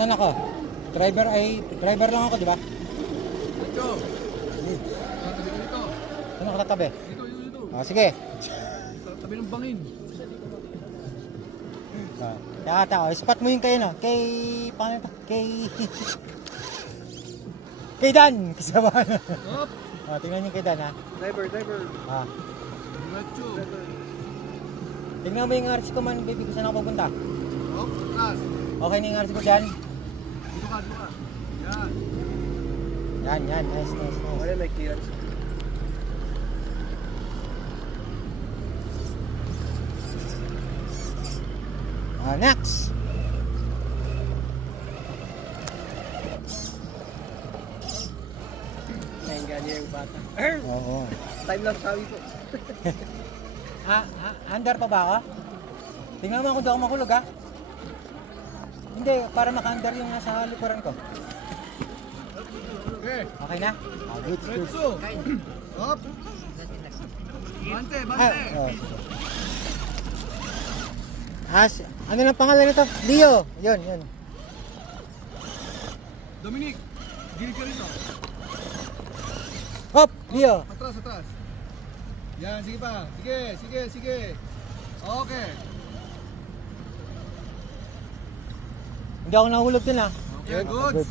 Saan ako? Driver lang ako, di ba? Ito. Tabi ko dito. Saan ako tatabi? Dito. Ah, sige. Sa tabi ng bangin. Tao, spot mo yung kayo no? Paano ito? Kay Dan! Kasama na. Hop. Tingnan yung kay Dan ha. Driver. Ah. Diretso. Tingnan mo yung RC ko man, baby, kung saan ako pupunta. Hop. Taas. Okay na yung RC ko dyan? Dito ka. Yan. Yan. Nice. Ayan, may clearance. Next! Nahinga niya yung bata. Oo. Time lang sabi po. Under pa ba ako? Tingnan mo kung di ako mahulog ha. Hindi, para maka-under yung nasa likuran ko. Okay. Okay na? Good. Diretso. Hop. Bante. Oh. Ano ng pangalan nito? Leo. Yun. Dominic. Gilid ka rito. Hop! Leo. Atras. Yan, sige pa. Sige. Okay. Hindi ako nahulog din ha. Okay, good. Good.